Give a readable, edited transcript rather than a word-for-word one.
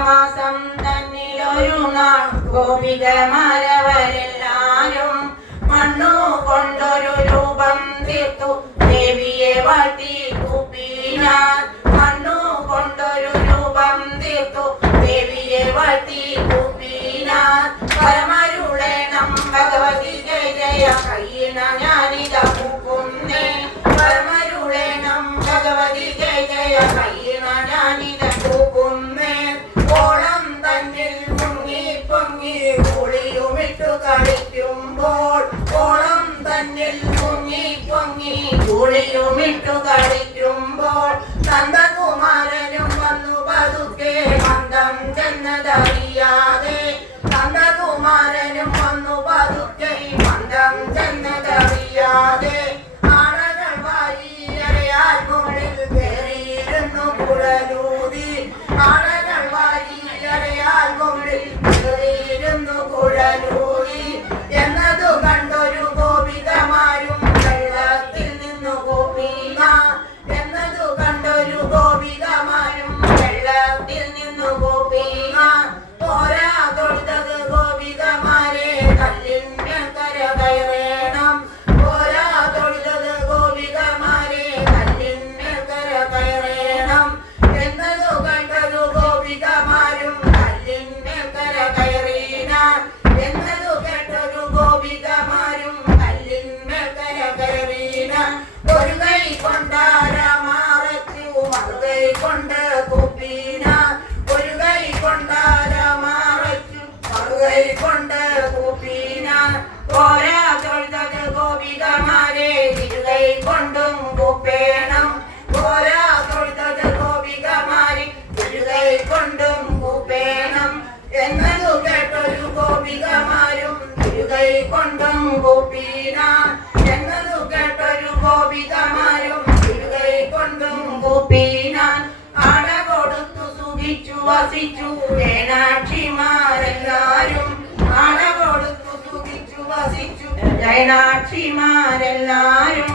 മാസം തന്നിലൊരു നാൾ ഗോപികമാരവരെല്ലാരും മണ്ണു കൊണ്ടൊരു രൂപം തീർത്തു ദേവിയെ വാഴ്ത്തി കൂപ്പി ഞാൻ മണ്ണു കൊണ്ടൊരു രൂപം തീർത്തു ദേവിയെ വാഴ്ത്തി കൂപ്പി ഞാൻ പരമരുളേണം ഭഗവതി ജയ ജയ കയ്യിണ ഞാനിത പൂക്കുന്നേ പരമരുളേണം ഭഗവതി ജയ ജയ കയ്യിണ ഞാനിത പൂക്കുന്നേ ഓണം തന്നിൽ മുങ്ങി പൊങ്ങി കുളിയുമിട്ടു കളിക്കുമ്പോൾ ഓണം തന്നിൽ മുങ്ങി പൊങ്ങി കുളിയുമിട്ടു കളിക്കുമ്പോൾ നന്ദകുമാരനും വന്നു പതുക്കെ മന്ദം ചെന്നതറിയാതെ നന്ദകുമാരനും വന്നു പതുക്കെ മന്ദം ചെന്നതറിയാതെ ആടകൾ വാരിയറിയാൽ മുകളിൽ കയറിയിരുന്നു കുഴലൂതി ആടകൾ വാരിയറിയാൽ മുകളിൽ കയറിയിരുന്നു കുഴലൂതി എന്നതു കണ്ടൊരു ഗോപികമാരും വെള്ളത്തിൽ നിന്നു ഗോപീന എന്നതു കണ്ടൊരു ഗോപികമാരും വെള്ളത്തിൽ നിന്നു ഗോപീന പോരാ തൊഴുതത് ഗോപികമാരെ കല്ലിന്മേൽ കരകയറേണം പോരാ തൊഴുതത് ഗോപികമാരെ കല്ലിന്മേൽ കരകയറേണം എന്നതു കണ്ടൊരു ഗോപികമാരും കല്ലിന്മേൽ കരകയറീന എന്നതു കേട്ടൊരു ഗോപികമാരും കല്ലിന്മേൽ കരകയറീന ഒരു കൈ കൊണ്ടാരമാറച്ചു മറുകൈ കൊണ്ട് കുപ്പീന ഒരു കൈ കൊണ്ടാരമാറച്ചു മറുകൈ കൊണ്ട് കുപ്പീന പോരാ തൊഴുതത് ഗോപികമാരെ ഇരുകൈ കൊണ്ടും കുപ്പേണം പോരാ തൊഴുതത് ഗോപികമാരെ ഇരുകൈ കൊണ്ടും കുപ്പേണം എന്നതു കേട്ടൊരു ഗോപികമാരും ഇരുകൈ കൊണ്ടും കുപ്പീന എന്നതു കേട്ടൊരു ഗോപികമാരും ഇരുകൈ കൊണ്ടും കുപ്പീനാൻ ആട കൊടുത്തു സുഖിച്ചു വസിച്ചു ജയനാക്ഷിമാരെല്ലാരും ആട കൊടുത്തു സുഖിച്ചു വസിച്ചു ജയനാക്ഷിമാരെല്ലാരും